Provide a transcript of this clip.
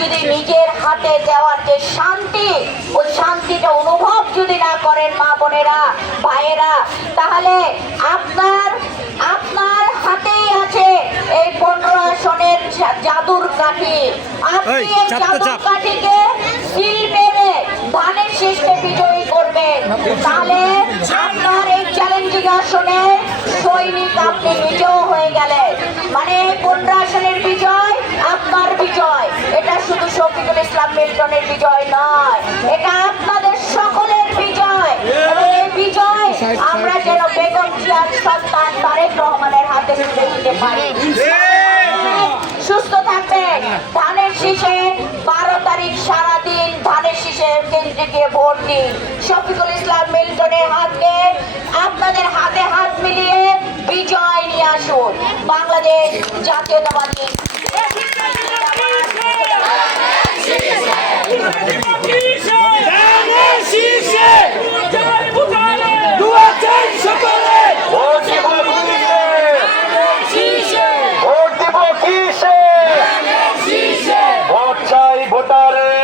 যদি নিজের হাতে দেওয়ার যে শান্তি, ওই শান্তিটা অনুভব যদি না করেন মা বোনেরা, ভাইয়েরা, তাহলে আপনার হাতেই আছে এই 15 আসনের জাদুর কাঠি। আপনি এই জাদুর কাঠিকে সিল মেরে ধানের শীষে বিজয়ী করবেন, তাহলে আপনার এই চ্যালেঞ্জিং আসনে সৈনিক আপনি নিজেও হয়ে গেলেন। মানে 15 আসনের বিজয় আপনার বিজয়, এটা শুধু শফিকুল ইসলাম মিল্টনের বিজয় নয়, এটা আপনাদের সকলের বিজয়। এবং এই বিজয় আমরা যেন বেগম জিয়ার সন্তান তারেক রহমানের হাতে তুলে দিতে পারি। সুস্থ থাকবেন। ধানের শীষে 12 তারিখ সারাদিন ধানের শীষে কেন্দ্রে গিয়ে ভোট দিন। শফিকুল ইসলাম মিল্টনের হাতকে আপনাদের হাতে হাত মিলিয়ে বিজয় নিয়ে আসুন। বাংলাদেশ জাতীয়তাবাদী